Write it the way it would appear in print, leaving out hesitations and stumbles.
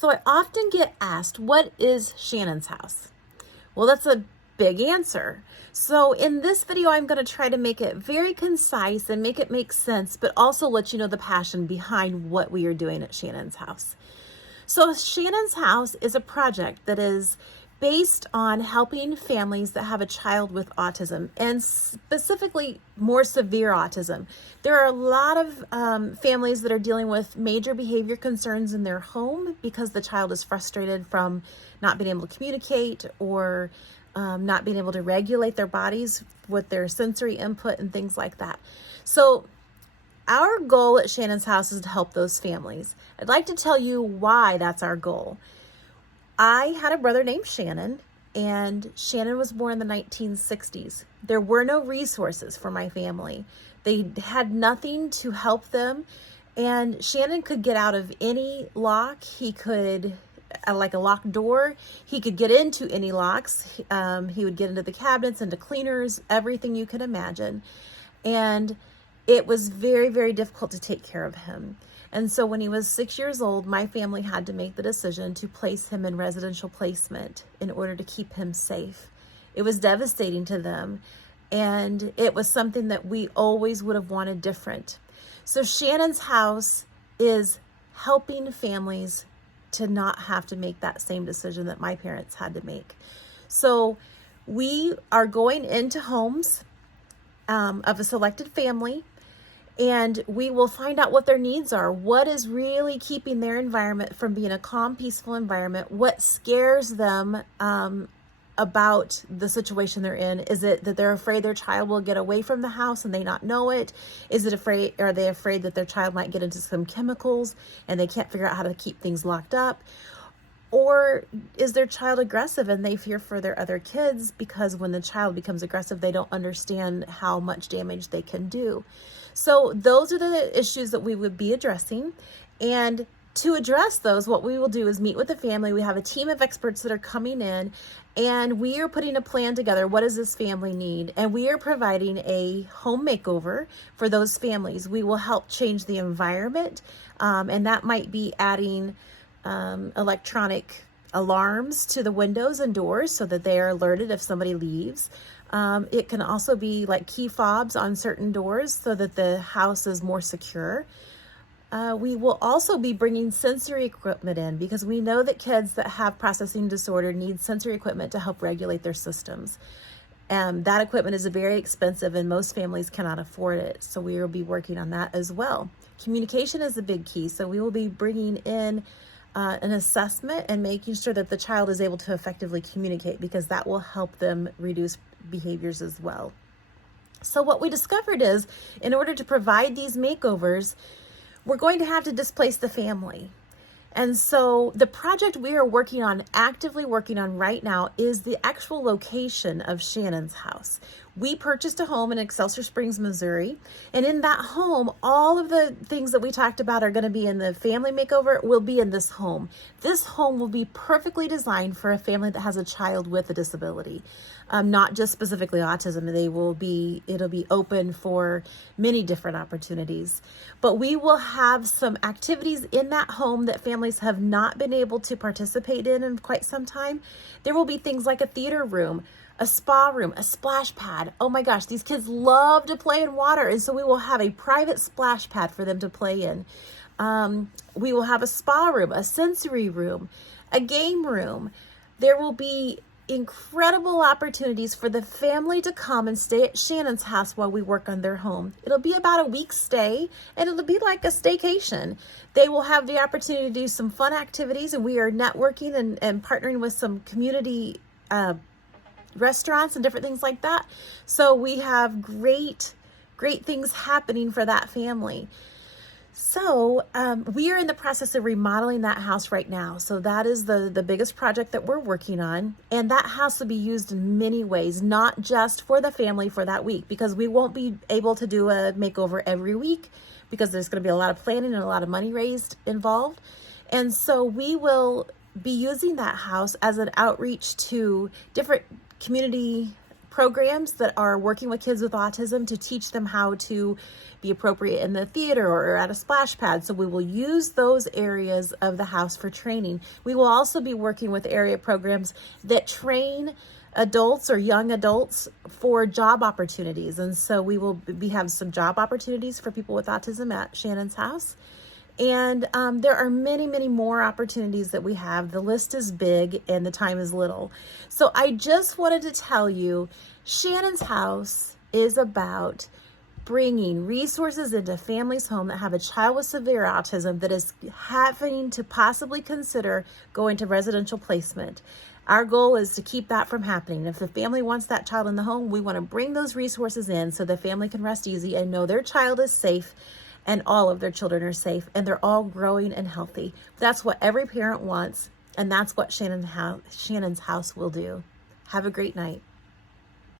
So I often get asked, what is Shannon's house? Well, that's a big answer. So in this video, I'm going to try to make it very concise and make it make sense, but also let you know the passion behind what we are doing at Shannon's house. So Shannon's house is a project that is based on helping families that have a child with autism, and specifically more severe autism. There are a lot of families that are dealing with major behavior concerns in their home because the child is frustrated from not being able to communicate or not being able to regulate their bodies with their sensory input and things like that. So our goal at Shannon's house is to help those families. I'd like to tell you why that's our goal. I had a brother named Shannon, and Shannon was born in the 1960s. There were no resources for my family. They had nothing to help them, and Shannon could get out of any lock. He could, like a locked door, he could get into any locks. He would get into the cabinets, into cleaners, everything you could imagine. And it was very, very difficult to take care of him. And so when he was 6 years old, my family had to make the decision to place him in residential placement in order to keep him safe. It was devastating to them, and it was something that we always would have wanted different. So Shannon's house is helping families to not have to make that same decision that my parents had to make. So we are going into homes of a selected family, and we will find out what their needs are. What is really keeping their environment from being a calm, peaceful environment? What scares them about the situation they're in? Is it that they're afraid their child will get away from the house and they not know it? Are they afraid that their child might get into some chemicals and they can't figure out how to keep things locked up? Or is their child aggressive and they fear for their other kids because when the child becomes aggressive, they don't understand how much damage they can do? So those are the issues that we would be addressing. And to address those, what we will do is meet with the family. We have a team of experts that are coming in, and we are putting a plan together. What does this family need? And we are providing a home makeover for those families. We will help change the environment, and that might be adding electronic alarms to the windows and doors so that they are alerted if somebody leaves. It can also be like key fobs on certain doors so that the house is more secure. We will also be bringing sensory equipment in because we know that kids that have processing disorder need sensory equipment to help regulate their systems. That equipment is very expensive and most families cannot afford it. So we will be working on that as well. Communication is a big key. So we will be bringing in an assessment and making sure that the child is able to effectively communicate because that will help them reduce behaviors as well. So what we discovered is in order to provide these makeovers, we're going to have to displace the family. And so the project we are actively working on right now is the actual location of Shannon's house. We purchased a home in Excelsior Springs, Missouri, and in that home, all of the things that we talked about are going to be in the family makeover will be in this home. This home will be perfectly designed for a family that has a child with a disability, not just specifically autism. It'll be open for many different opportunities. But we will have some activities in that home that families have not been able to participate in quite some time. There will be things like a theater room, a spa room, a splash pad. Oh my gosh, these kids love to play in water. And so we will have a private splash pad for them to play in. We will have a spa room, a sensory room, a game room. There will be incredible opportunities for the family to come and stay at Shannon's house while we work on their home. It'll be about a week's stay, and it'll be like a staycation. They will have the opportunity to do some fun activities, and we are networking and partnering with some community restaurants and different things like that. So we have great things happening for that family. So we are in the process of remodeling that house right now. So that is the biggest project that we're working on. And that house will be used in many ways, not just for the family for that week, because we won't be able to do a makeover every week because there's going to be a lot of planning and a lot of money raised involved. And so we will be using that house as an outreach to different community programs that are working with kids with autism to teach them how to be appropriate in the theater or at a splash pad. So we will use those areas of the house for training. We will also be working with area programs that train adults or young adults for job opportunities. And so we will have some job opportunities for people with autism at Shannon's house. And there are many, many more opportunities that we have. The list is big and the time is little. So I just wanted to tell you, Shannon's house is about bringing resources into families' home that have a child with severe autism that is having to possibly consider going to residential placement. Our goal is to keep that from happening. If the family wants that child in the home, we want to bring those resources in so the family can rest easy and know their child is safe and all of their children are safe and they're all growing and healthy. That's what every parent wants, and that's what Shannon's house will do. Have a great night.